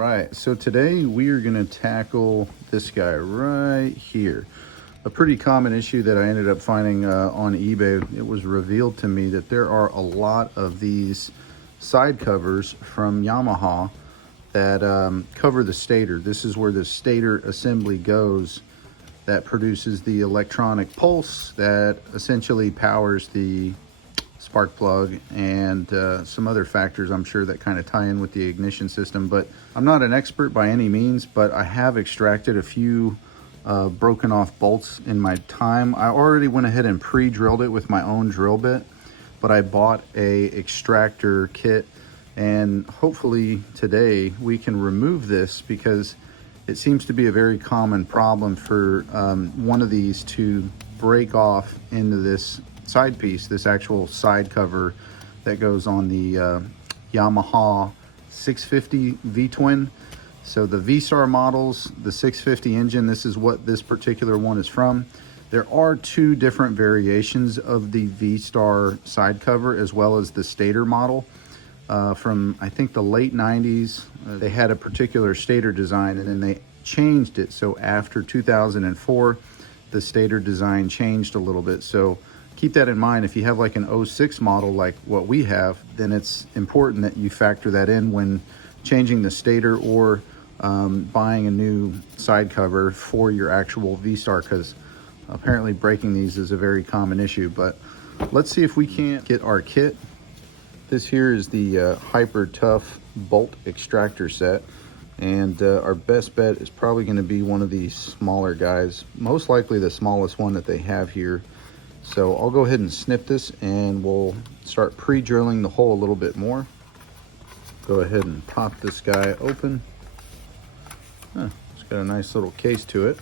right, so today we are going to tackle this guy right here. A pretty common issue that I ended up finding on eBay. It was revealed to me that there are a lot of these side covers from Yamaha that cover the stator. This is where the stator assembly goes that produces the electronic pulse that essentially powers the spark plug and some other factors I'm sure that kind of tie in with the ignition system. But I'm not an expert by any means, but I have extracted a few broken off bolts in my time. I already went ahead and pre-drilled it with my own drill bit, but I bought a extractor kit, and hopefully today we can remove this because it seems to be a very common problem for one of these to break off into this side piece, this actual side cover that goes on the Yamaha 650 V-twin. So the VStar models, the 650 engine, this is what this particular one is from. There are two different variations of the VStar side cover as well as the stator model. From I think the late 90s, they had a particular stator design and then they changed it. So after 2004, the stator design changed a little bit. So keep that in mind. If you have like an 06 model like what we have, then it's important that you factor that in when changing the stator or buying a new side cover for your actual VStar, because apparently breaking these is a very common issue. But let's see if we can't get our kit. This here is the Hyper Tough bolt extractor set, and our best bet is probably going to be one of these smaller guys, most likely the smallest one that they have here. So I'll go ahead and snip this and we'll start pre-drilling the hole a little bit more. Go ahead and pop this guy open. It's got a nice little case to it.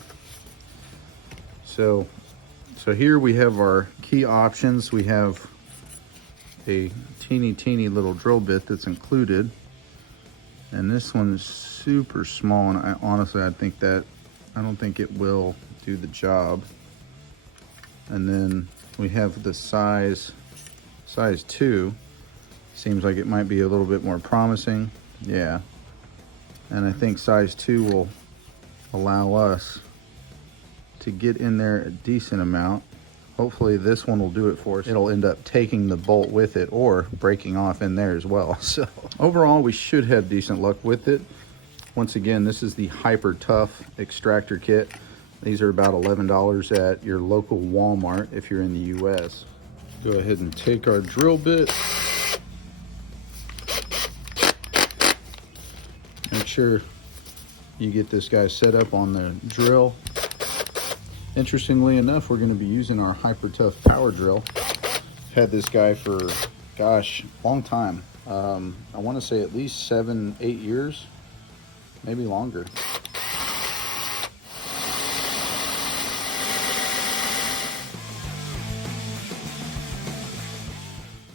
So here we have our key options. We have a teeny little drill bit that's included, and this one is super small, and honestly I don't think it will do the job. And then we have the size 2. Seems like it might be a little bit more promising. Yeah, and I think size 2 will allow us to get in there a decent amount. Hopefully this one will do it for us. It'll end up taking the bolt with it or breaking off in there as well. So overall, we should have decent luck with it. Once again, this is the Hyper Tough extractor kit. These are about $11 at your local Walmart if you're in the US. Go ahead and take our drill bit. Make sure you get this guy set up on the drill. Interestingly enough, we're going to be using our Hyper Tough power drill. Had this guy for, gosh, long time. I want to say at least 7-8 years, maybe longer.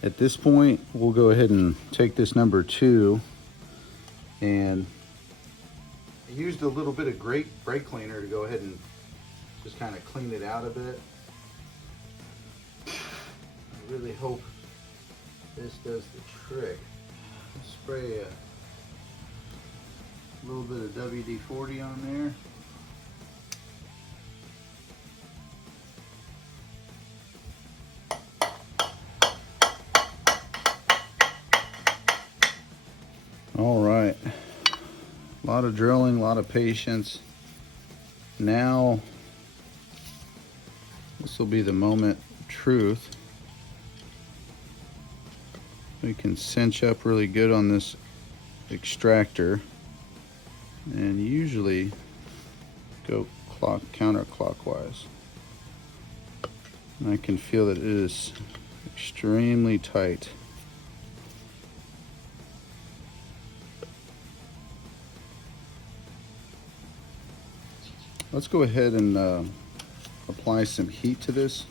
At this point, we'll go ahead and take this number 2, and I used a little bit of brake cleaner to go ahead and just kind of clean it out a bit. I really hope this does the trick. Spray a little bit of WD-40 on there. All right, a lot of drilling, a lot of patience. Now, this will be the moment of truth. We can cinch up really good on this extractor and usually go counterclockwise. And I can feel that it is extremely tight. Let's go ahead and apply some heat to this.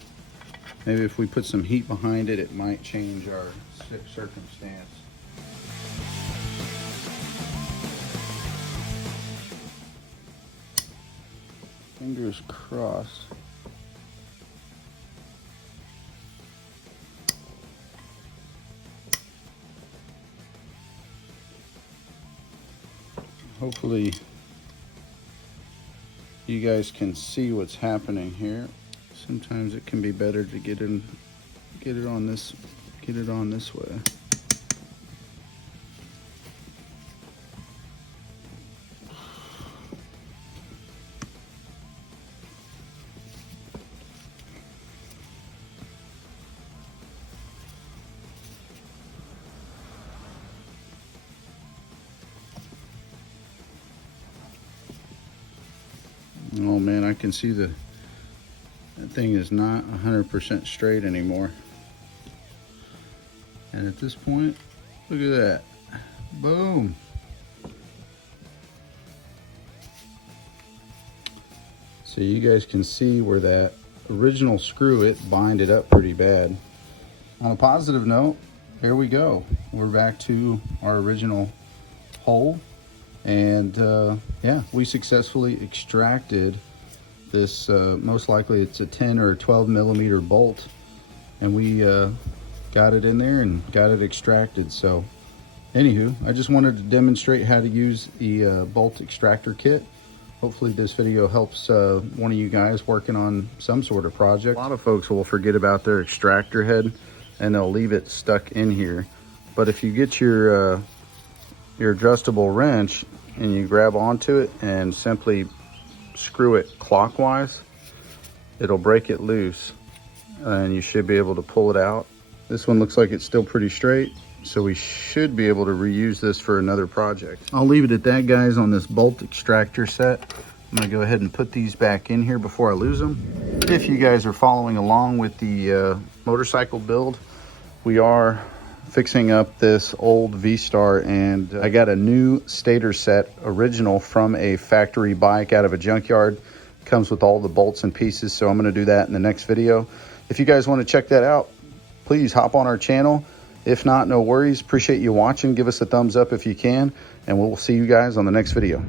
Maybe if we put some heat behind it, it might change our circumstance. Fingers crossed. hopefully you guys can see what's happening here. Sometimes it can be better to get it on this way. Oh man, I can see that thing is not 100% straight anymore. And at this point, look at that. Boom. So you guys can see where that original screw, it binded up pretty bad. On a positive note, here we go. We're back to our original hole. And yeah, we successfully extracted this, most likely it's a 10 or 12 millimeter bolt, and we got it in there and got it extracted. So anywho, I just wanted to demonstrate how to use the bolt extractor kit. Hopefully this video helps one of you guys working on some sort of project. A lot of folks will forget about their extractor head and they'll leave it stuck in here. But if you get your adjustable wrench and you grab onto it and simply screw it clockwise, it'll break it loose and you should be able to pull it out. This one looks like it's still pretty straight, so we should be able to reuse this for another project. I'll leave it at that, guys, on this bolt extractor set. I'm gonna go ahead and put these back in here before I lose them. If you guys are following along with the motorcycle build, we are fixing up this old VStar, and I got a new stator set, original from a factory bike out of a junkyard. Comes with all the bolts and pieces, so I'm going to do that in the next video. If you guys want to check that out, please hop on our channel. If not, no worries. Appreciate you watching. Give us a thumbs up if you can, and we'll see you guys on the next video.